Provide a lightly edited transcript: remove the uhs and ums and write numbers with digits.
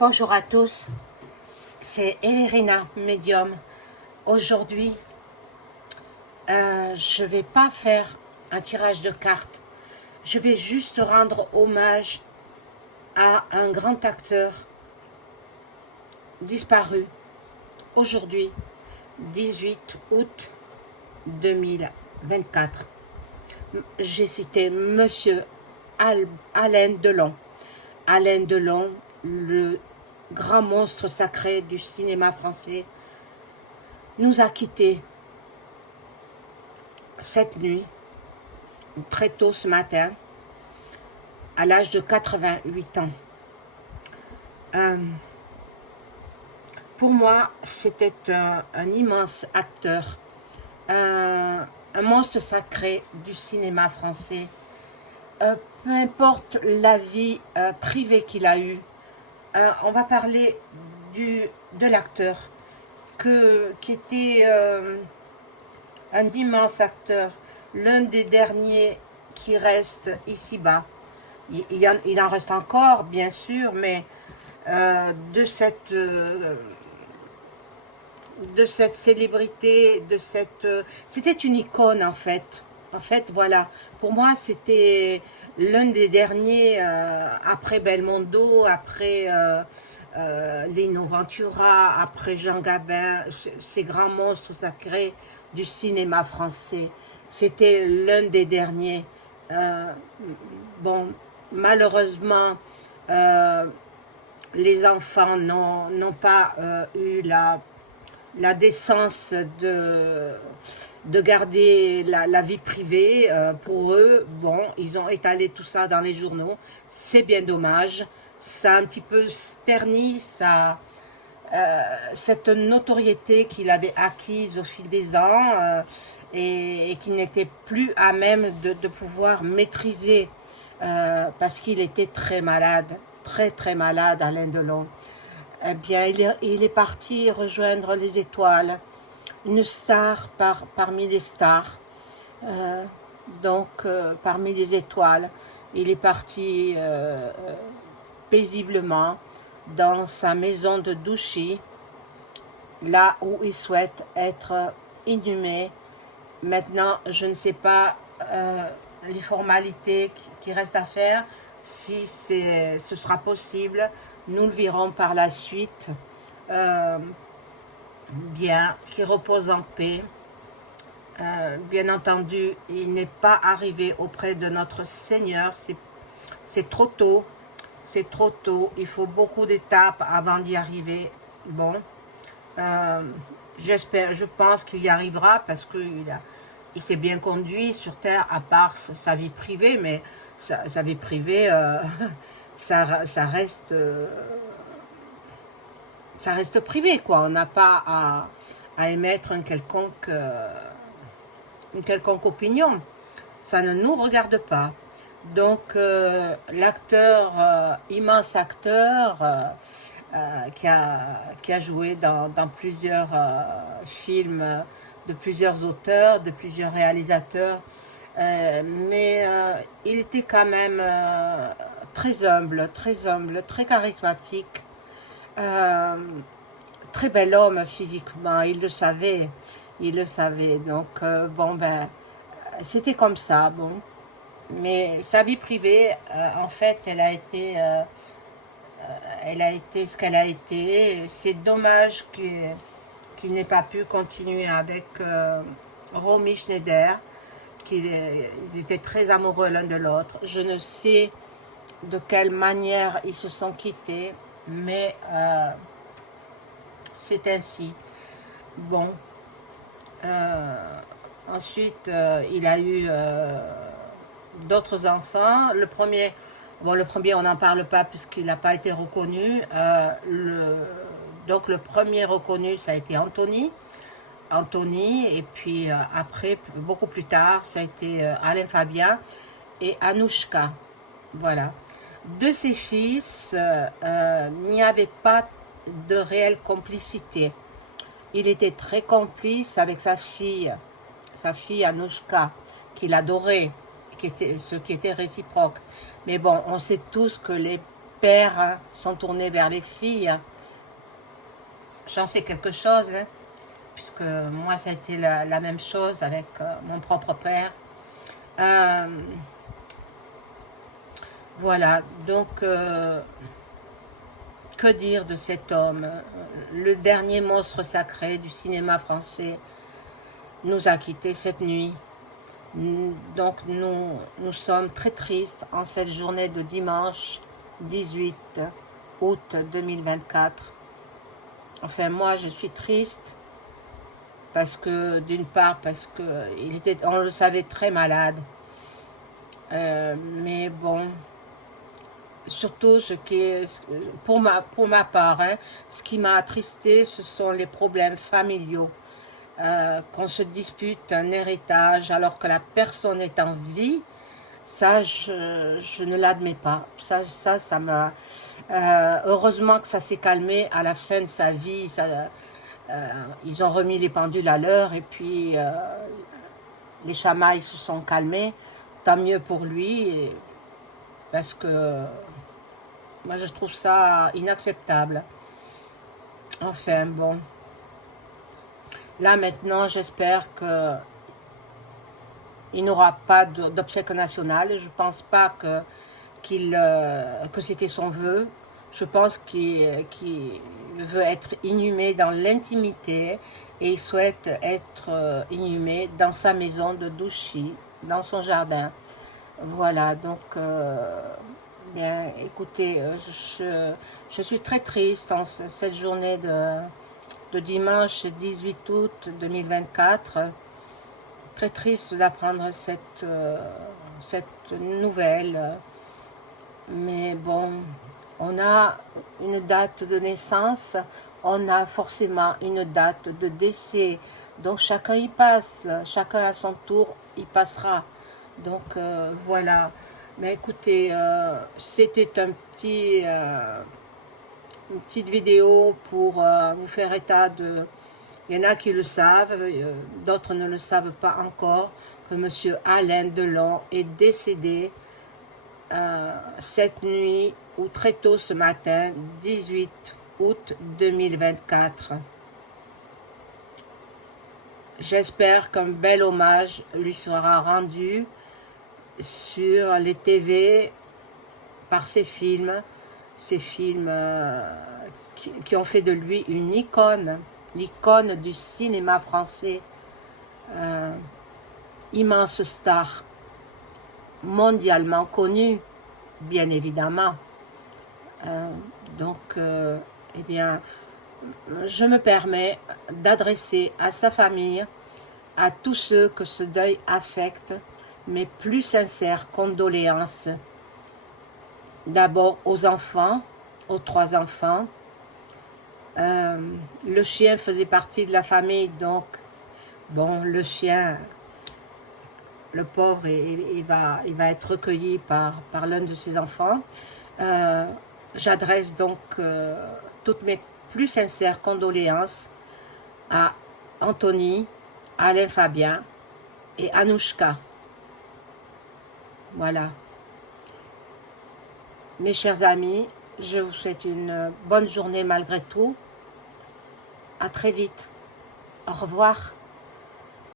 Bonjour à tous, c'est Elérina, médium. Aujourd'hui, je vais pas faire un tirage de cartes. Je vais juste rendre hommage à un grand acteur disparu aujourd'hui, 18 août 2024. J'ai cité Monsieur Alain Delon. Alain Delon, le grand monstre sacré du cinéma français, nous a quittés cette nuit, très tôt ce matin, à l'âge de 88 ans. Pour moi, c'était un immense acteur, un monstre sacré du cinéma français. Peu importe la vie privée qu'il a eue, on va parler de l'acteur qui était un immense acteur, l'un des derniers qui reste ici-bas. Il en reste encore, bien sûr, mais de cette célébrité, c'était une icône en fait. En fait, voilà, pour moi, c'était l'un des derniers, après Belmondo, après Lino Ventura, après Jean Gabin, ces grands monstres sacrés du cinéma français. C'était l'un des derniers. Bon, malheureusement, les enfants n'ont pas eu la décence de garder la vie privée pour eux. Bon, ils ont étalé tout ça dans les journaux. C'est bien dommage. Ça a un petit peu terni cette notoriété qu'il avait acquise au fil des ans et qui n'était plus à même de pouvoir maîtriser parce qu'il était très malade, très malade, Alain Delon. Eh bien, il est parti rejoindre les étoiles, une star parmi les stars. Parmi les étoiles, il est parti paisiblement dans sa maison de Douchy, là où il souhaite être inhumé. Maintenant, je ne sais pas les formalités qui restent à faire, si ce sera possible. Nous le verrons par la suite. Bien, qu'il repose en paix. Bien entendu, il n'est pas arrivé auprès de notre Seigneur. C'est trop tôt. C'est trop tôt. Il faut beaucoup d'étapes avant d'y arriver. Bon, j'espère, je pense qu'il y arrivera parce qu'il s'est bien conduit sur Terre, à part sa vie privée, mais sa vie privée, ça reste privé, quoi. On n'a pas à émettre une quelconque opinion. Ça ne nous regarde pas. Donc, l'acteur, immense acteur, qui a joué dans plusieurs films de plusieurs auteurs, de plusieurs réalisateurs, mais il était quand même très humble, très charismatique, très bel homme physiquement, il le savait, donc bon ben, c'était comme ça, bon, mais sa vie privée, en fait, elle a été ce qu'elle a été. C'est dommage qu'il n'ait pas pu continuer avec Romy Schneider, ils étaient très amoureux l'un de l'autre. Je ne sais de quelle manière ils se sont quittés, mais c'est ainsi. Bon, ensuite il a eu d'autres enfants. Le premier, on n'en parle pas puisqu'il n'a pas été reconnu. Donc le premier reconnu, ça a été Anthony, et puis après, beaucoup plus tard, ça a été Alain Fabien et Anouchka. Voilà. De ses fils, il n'y avait pas de réelle complicité. Il était très complice avec sa fille Anouchka, qu'il adorait, ce qui était réciproque. Mais bon, on sait tous que les pères hein, sont tournés vers les filles. J'en sais quelque chose, hein, puisque moi, ça a été la même chose avec mon propre père. Voilà, donc, que dire de cet homme? Le dernier monstre sacré du cinéma français nous a quittés cette nuit. Donc nous sommes très tristes en cette journée de dimanche 18 août 2024. Enfin, moi, je suis triste parce que, d'une part, parce que on le savait très malade. Mais bon, surtout ce qui est, pour ma part, hein, ce qui m'a attristé, ce sont les problèmes familiaux. Qu'on se dispute un héritage alors que la personne est en vie, ça, je ne l'admets pas. Ça m'a... heureusement que ça s'est calmé à la fin de sa vie. Ils ont remis les pendules à l'heure et puis les chamailles se sont calmées. Tant mieux pour lui, parce que moi, je trouve ça inacceptable. Enfin, bon. Là, maintenant, j'espère qu'il n'aura pas d'obsèques nationales. Je ne pense pas que c'était son vœu. Je pense qu'il veut être inhumé dans l'intimité et il souhaite être inhumé dans sa maison de Douchy, dans son jardin. Voilà, donc, bien, écoutez, je suis très triste en cette journée de dimanche 18 août 2024. Très triste d'apprendre cette nouvelle. Mais bon, on a une date de naissance, on a forcément une date de décès. Donc chacun y passe, chacun à son tour y passera. Donc voilà. Mais écoutez, c'était une petite vidéo pour vous faire état de... Il y en a qui le savent, d'autres ne le savent pas encore, que M. Alain Delon est décédé cette nuit ou très tôt ce matin, 18 août 2024. J'espère qu'un bel hommage lui sera rendu sur les TV par ces films qui ont fait de lui une icône, l'icône du cinéma français, immense star, mondialement connue, bien évidemment. Donc, eh bien, je me permets d'adresser à sa famille, à tous ceux que ce deuil affecte, mes plus sincères condoléances. D'abord aux enfants, aux 3 enfants. Le chien faisait partie de la famille, donc, bon, le chien, le pauvre, il va être recueilli par l'un de ses enfants. J'adresse donc toutes mes plus sincères condoléances à Anthony, Alain Fabien et Anouchka. Voilà. Mes chers amis, je vous souhaite une bonne journée malgré tout. À très vite. Au revoir.